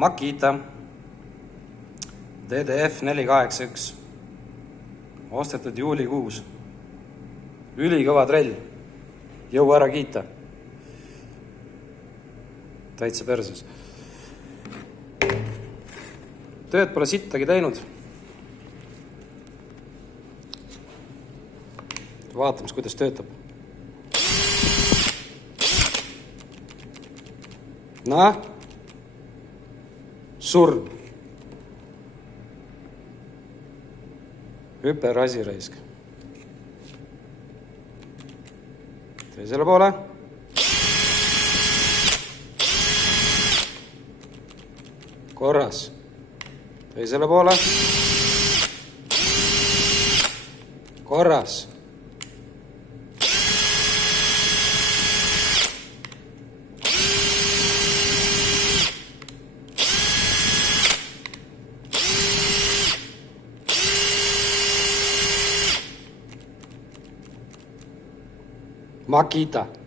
Makita DDF 481, ostetud juulikuus. Ülikõva trell, jõu ära kiita. Täitsa perses. Tööd pole sittagi teinud. Vaatame, kuidas töötab. Surm. Hüper asi raisk. Teisele poole. Korras. Teisele poole. Korras. Makita.